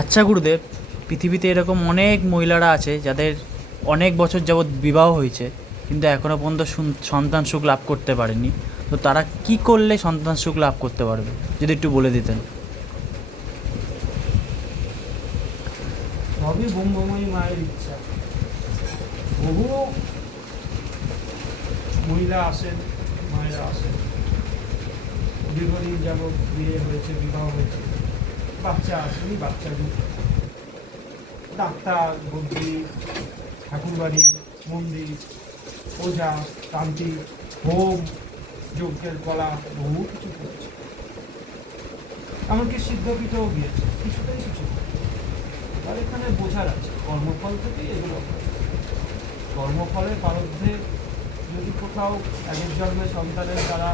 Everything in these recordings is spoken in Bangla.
আচ্ছা গুরুদেব, পৃথিবীতে এরকম অনেক মহিলারা আছে যাদের অনেক বছর যাবৎ বিবাহ হয়েছে কিন্তু এখনও পর্যন্ত সন্তান সুখ লাভ করতে পারেনি। তো তারা কি করলে সন্তান সুখ লাভ করতে পারবে, যদি একটু বলে দিতেন। সবই ব্রহ্মময়ী মায়ের ইচ্ছা। বহু মহিলা আসেন, মায়েরা আসেন, দীর্ঘদিন যাবৎ বিয়ে হয়েছে, বিবাহ হয়েছে, বাচ্চা আসেনি, বাচ্চা ডাক্তার, বদ্রী, ঠাকুরবাড়ি, মন্দির, ওঝা, তান্ত্রিক, হোম, যজ্ঞের কলা, বহু কিছু করেছে। এমনকি সিদ্ধপীঠেও গিয়েছে, কিছুতেই কিছু করেছে। আর এখানে বোঝার আছে, কর্মফল থেকেই এগুলো হয়। কর্মফলের প্রারব্ধে যদি কোথাও আগের জন্মে সন্তানের দ্বারা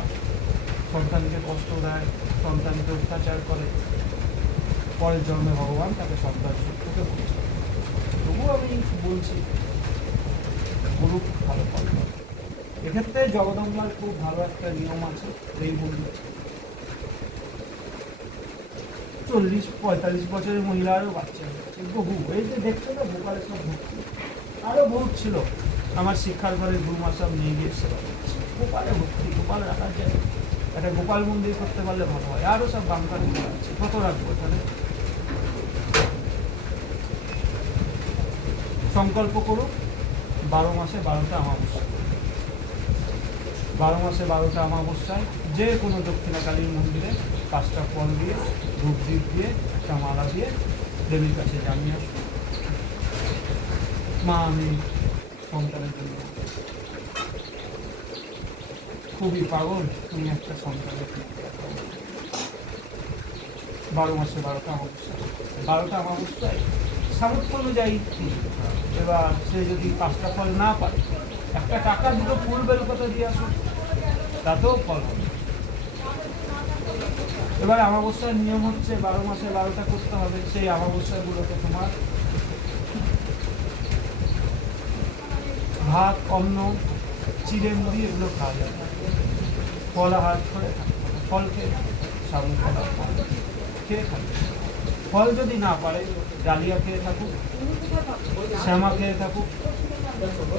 সন্তানকে কষ্ট দেয়, সন্তানকে অত্যাচার করে, পরের জন্মে ভগবান তাকে সন্তান সুখকে বলছে। তবুও আমি বলছি, গুরু ভালো ফল পাবে। এক্ষেত্রে জগদম্বার খুব ভালো একটা নিয়ম আছে। এই বলল 40-45 বছরের মহিলারও বাচ্চা হয়েছে, বহু। এই যে দেখছো না ভোপালে সব ভর্তি, আরো বহুত ছিল। আমার শিক্ষার ঘরে গুরুমা সব নিয়ে গিয়ে সেবা করছে। গোপালে ভর্তি, গোপাল রাখার জায়গা, একটা গোপাল মন্দির করতে পারলে ভালো হয়। আরো সব বাংকার আছে, কত রাখবো এখানে। সংকল্প করুক, 12 মাসে 12টা অমাবস্যা, 12 মাসে 12টা অমাবস্যায় যে কোনো দক্ষিণাকালীর মন্দিরে 5টা ফল দিয়ে, ধূপ দ্বীপ দিয়ে, একটা মালা দিয়ে দেবীর কাছে জানিয়ে আসুন, মা আমি সন্তানের জন্য খুবই পাগল, তুমি একটা সন্তানের 12 মাসে 12টা অমাবস্যা, 12টা অমাবস্যায় সামর্থ্য অনুযায়ী। এবার সে যদি 5টা ফল না পায়, একটা টাকা, দুটো ফুল বেলপাতা দিয়ে আসুন, তাতেও ফল হবে। এবার অমাবস্যার নিয়ম হচ্ছে 12 মাসে 12টা করতে হবে। সেই অমাবস্যাগুলোতে তোমার ভাত, অন্ন, চিড়ে মুড়ি এগুলো খাওয়া যাবে, ফল আহার করে ফল খেয়ে, সাবু ফলা ফল খেয়ে থাকবে। ফল যদি না পারে, ডালিয়া খেয়ে থাকুক, শ্যামা খেয়ে থাকুক,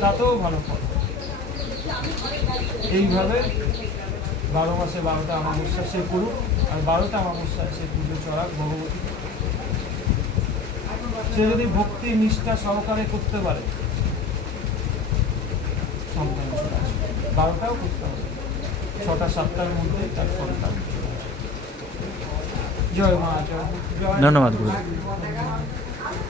তাতেও ভালো ফল। এইভাবে 12 মাসে 12টা অমাবস্যা সে করুক, আর 12টা অমাবস্যায় সে পুজো চড়াক ভগবতী। সে যদি ভক্তি নিষ্ঠা সহকারে করতে পারে, সন্তান চলে আসবে। 12টাও করতে হবে, 6টা-7টার মধ্যে তার সন্তান। জয় মা, জয় জয়। ধন্যবাদ গুরুদেব।